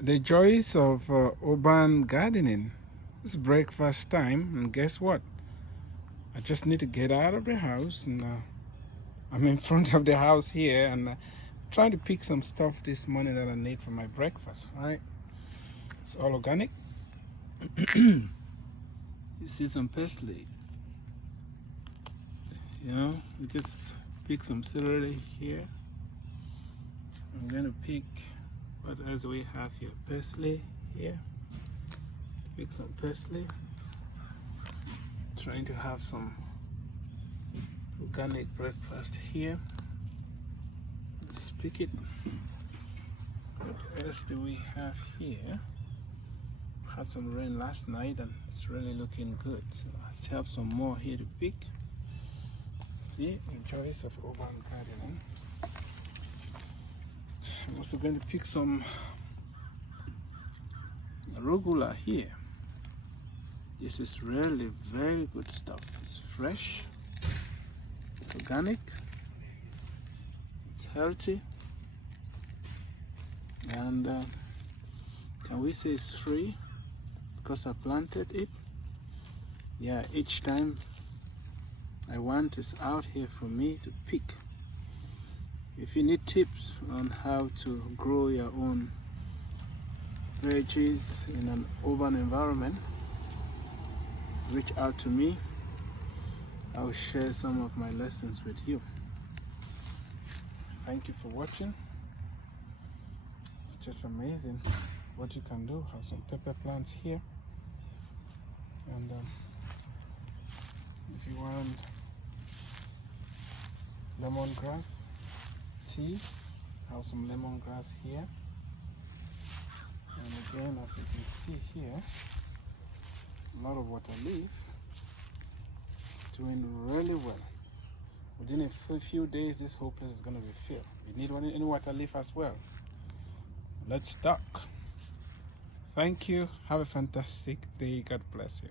The joys of urban gardening. It's breakfast time, and guess what? I just need to get out of the house, and I'm in front of the house here, and trying to pick some stuff this morning that I need for my breakfast. Right? It's all organic. You see some parsley. You just pick some celery here. I'm gonna pick what else we have here. Parsley here. Pick some parsley. Trying to have some organic breakfast here. Let's pick it. What else do we have here? Had some rain last night and it's really looking good. So let's have some more here to pick. See, the choice of urban gardening. I'm also going to pick some arugula here. This is really very good stuff. It's fresh, it's organic, it's healthy, and can we say it's free because I planted it? Yeah, each time I want is out here for me to pick. If you need tips on how to grow your own veggies in an urban environment, reach out to me. I'll share some of my lessons with you. Thank you for watching. It's just amazing what you can do. Have some pepper plants here, and if you want lemongrass tea, have some lemongrass here. And again, as you can see here, a lot of water leaf. It's doing really well. Within a few days, this whole place is going to be filled. You need any water leaf as well. Let's talk. Thank you. Have a fantastic day. God bless you.